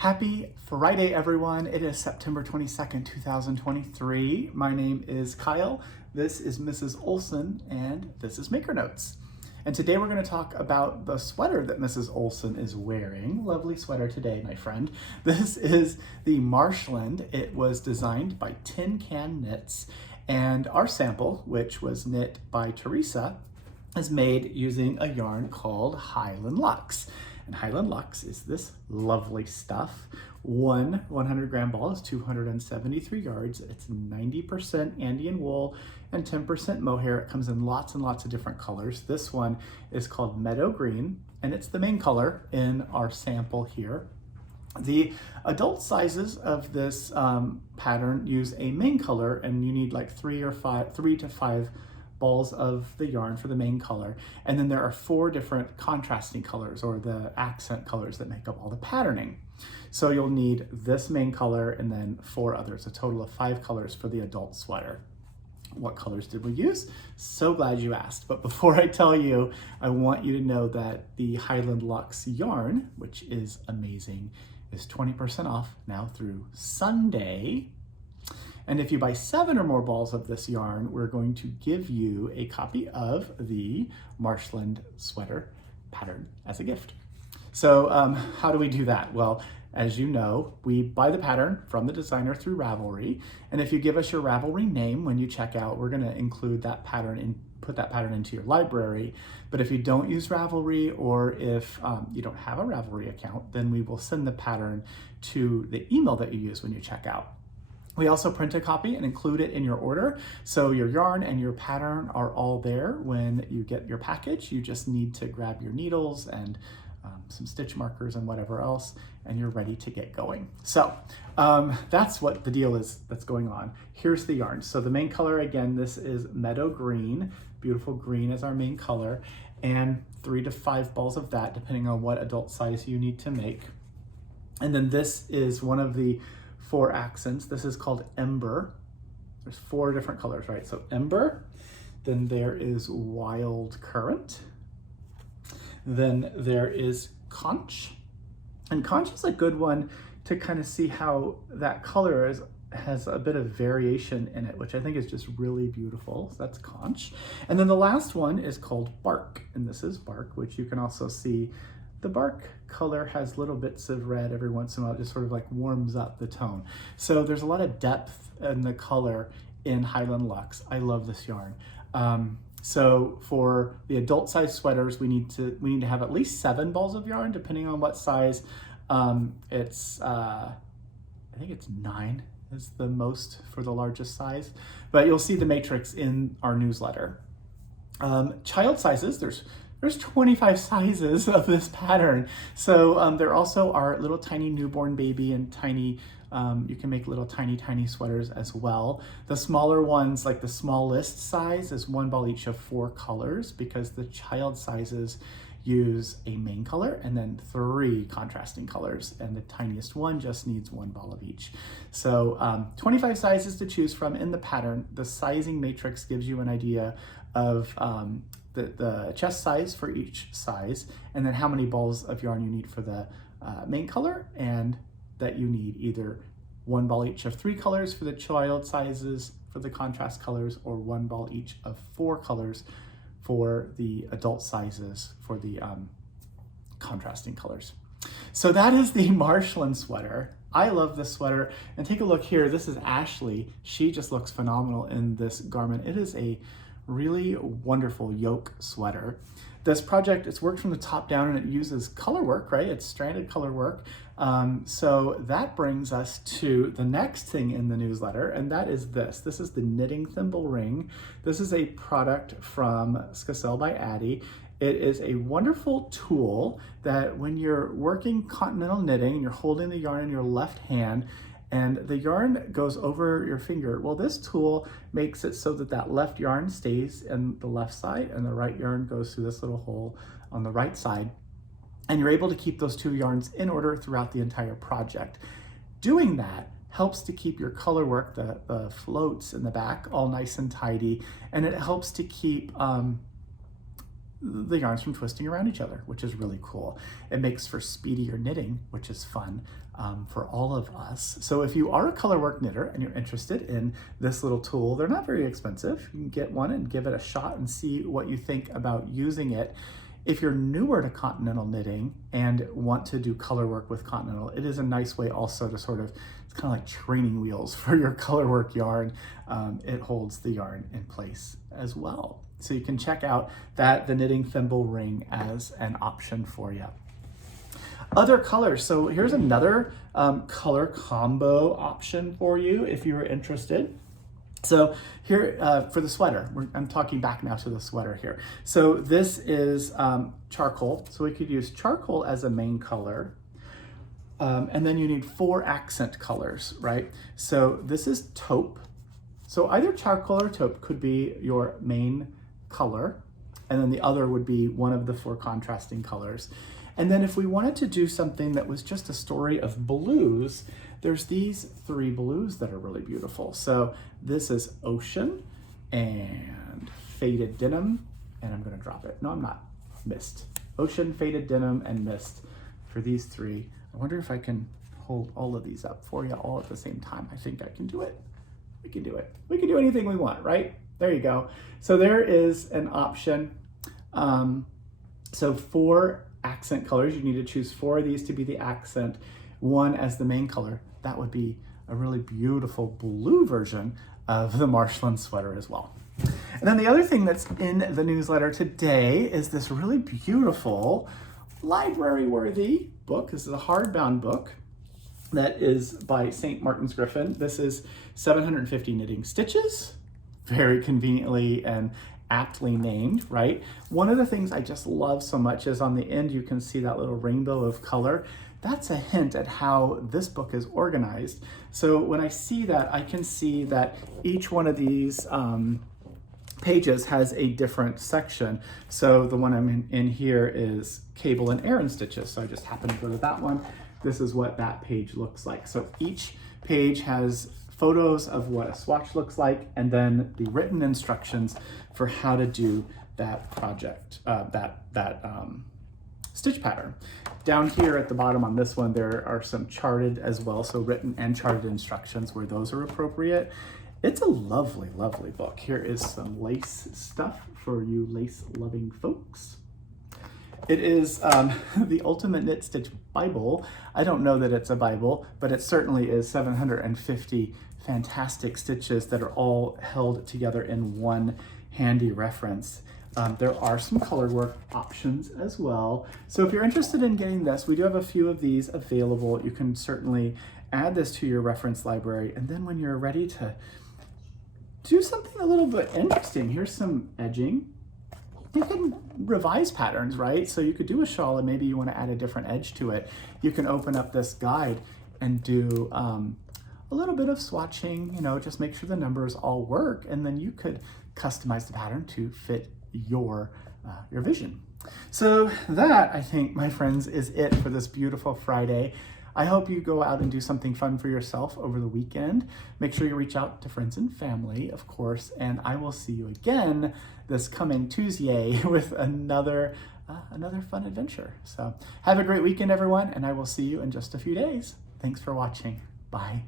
Happy Friday, everyone. It is September 22nd, 2023. My name is Kyle. This is Mrs. Olson, and this is Maker Notes. And today we're going to talk about the sweater that Mrs. Olson is wearing. Lovely sweater today, my friend. This is the Marshland. It was designed by Tin Can Knits, and our sample, which was knit by Teresa, is made using a yarn called Highland Luxe. And Highland Luxe is this lovely stuff. One 100-gram ball is 273 yards. It's 90% Andean wool and 10% mohair. It comes in lots and lots of different colors. This one is called Meadow Green, and it's the main color in our sample here. The adult sizes of this pattern use a main color, and you need like three to five balls of the yarn for the main color. And then there are 4 different contrasting colors, or the accent colors, that make up all the patterning. So you'll need this main color and then 4 others, a total of 5 colors for the adult sweater. What colors did we use? So glad you asked. But before I tell you, I want you to know that the Highland Luxe yarn, which is amazing, is 20% off now through Sunday. And if you buy 7 or more balls of this yarn, we're going to give you a copy of the Marshland sweater pattern as a gift. So how do we do that? Well, as you know, we buy the pattern from the designer through Ravelry. And if you give us your Ravelry name when you check out, we're going to include that pattern and put that pattern into your library. But if you don't use Ravelry, or if you don't have a Ravelry account, then we will send the pattern to the email that you use when you check out. We also print a copy and include it in your order. So your yarn and your pattern are all there when you get your package. You just need to grab your needles and some stitch markers and whatever else, and you're ready to get going. So that's what the deal is that's going on. Here's the yarn. So the main color, again, this is Meadow Green. Beautiful green is our main color, and 3 to 5 balls of that, depending on what adult size you need to make. And then this is one of the 4 accents. This is called Ember. There's 4 different colors, right? So Ember, then there is Wild Current, then there is Conch. And Conch is a good one to kind of see how that color has a bit of variation in it, which I think is just really beautiful. So that's Conch. And then the last one is called Bark, and this is Bark, which you can also see the bark color has little bits of red every once in a while. It just sort of like warms up the tone. So there's a lot of depth in the color in Highland Luxe. I love this yarn. So for the adult size sweaters, we need to have at least 7 balls of yarn, depending on what size. I think it's 9 is the most for the largest size, but you'll see the matrix in our newsletter. Child sizes, there's 25 sizes of this pattern. So there also are little tiny newborn baby and tiny, you can make little tiny sweaters as well. The smaller ones, like the smallest size, is 1 ball each of 4 colors, because the child sizes use a main color and then 3 contrasting colors, and the tiniest one just needs 1 ball of each. So 25 sizes to choose from in the pattern. The sizing matrix gives you an idea of the chest size for each size, and then how many balls of yarn you need for the main color, and that you need either 1 ball each of 3 colors for the child sizes for the contrast colors, or 1 ball each of 4 colors for the adult sizes for the contrasting colors. So that is the Marshland sweater. I love this sweater, and take a look here. This is Ashley. She just looks phenomenal in this garment. It is a really wonderful yoke sweater. This project, it's worked from the top down, and it uses color work, right? It's stranded color work. So that brings us to the next thing in the newsletter, and that is this. This is the Knitting Thimble Ring. This is a product from Skacel by Addie. It is a wonderful tool that when you're working continental knitting and you're holding the yarn in your left hand, and the yarn goes over your finger, well, this tool makes it so that that left yarn stays in the left side and the right yarn goes through this little hole on the right side. And you're able to keep those 2 yarns in order throughout the entire project. Doing that helps to keep your color work, the floats in the back, all nice and tidy, and it helps to keep the yarns from twisting around each other, which is really cool. It makes for speedier knitting, which is fun for all of us. So if you are a colorwork knitter and you're interested in this little tool, they're not very expensive. You can get one and give it a shot and see what you think about using it. If you're newer to continental knitting and want to do color work with continental, it is a nice way also to sort of, it's kind of like training wheels for your color work yarn. It holds the yarn in place as well. So you can check out the knitting thimble ring as an option for you. Other colors, so here's another color combo option for you if you were interested. So here for the sweater, I'm talking back now to the sweater here. So this is charcoal, so we could use charcoal as a main color. And then you need 4 accent colors, right? So this is taupe. So either charcoal or taupe could be your main color, and then the other would be one of the 4 contrasting colors. And then if we wanted to do something that was just a story of blues, there's these 3 blues that are really beautiful. So this is ocean and faded denim, and I'm gonna drop it. No, I'm not. Mist. Ocean, faded denim, and mist for these 3. I wonder if I can hold all of these up for you all at the same time. I think I can do it. We can do it. We can do anything we want, right? There you go. So there is an option. So 4 accent colors. You need to choose 4 of these to be the accent, 1 as the main color. That would be a really beautiful blue version of the Marshland sweater as well. And then the other thing that's in the newsletter today is this really beautiful library-worthy book. This is a hardbound book that is by St. Martin's Griffin. This is 750 knitting stitches, very conveniently and aptly named, right? One of the things I just love so much is on the end you can see that little rainbow of color. That's a hint at how this book is organized. So when I see that, I can see that each one of these pages has a different section. So the one I'm in here is cable and Aran stitches. So I just happen to go to that one. This is what that page looks like. So each page has photos of what a swatch looks like, and then the written instructions for how to do that project, stitch pattern. Down here at the bottom on this one, there are some charted as well, so written and charted instructions where those are appropriate. It's a lovely, lovely book. Here is some lace stuff for you lace-loving folks. It is the Ultimate Knit Stitch Bible. I don't know that it's a Bible, but it certainly is 750 fantastic stitches that are all held together in one handy reference. There are some color work options as well. So if you're interested in getting this, we do have a few of these available. You can certainly add this to your reference library. And then when you're ready to do something a little bit interesting, here's some edging. You can revise patterns, right? So you could do a shawl and maybe you want to add a different edge to it. You can open up this guide and do a little bit of swatching, you know, just make sure the numbers all work, and then you could customize the pattern to fit your vision. So that, I think, my friends, is it for this beautiful Friday. I hope you go out and do something fun for yourself over the weekend. Make sure you reach out to friends and family, of course, and I will see you again this coming Tuesday with another fun adventure. So have a great weekend, everyone, and I will see you in just a few days. Thanks for watching. Bye.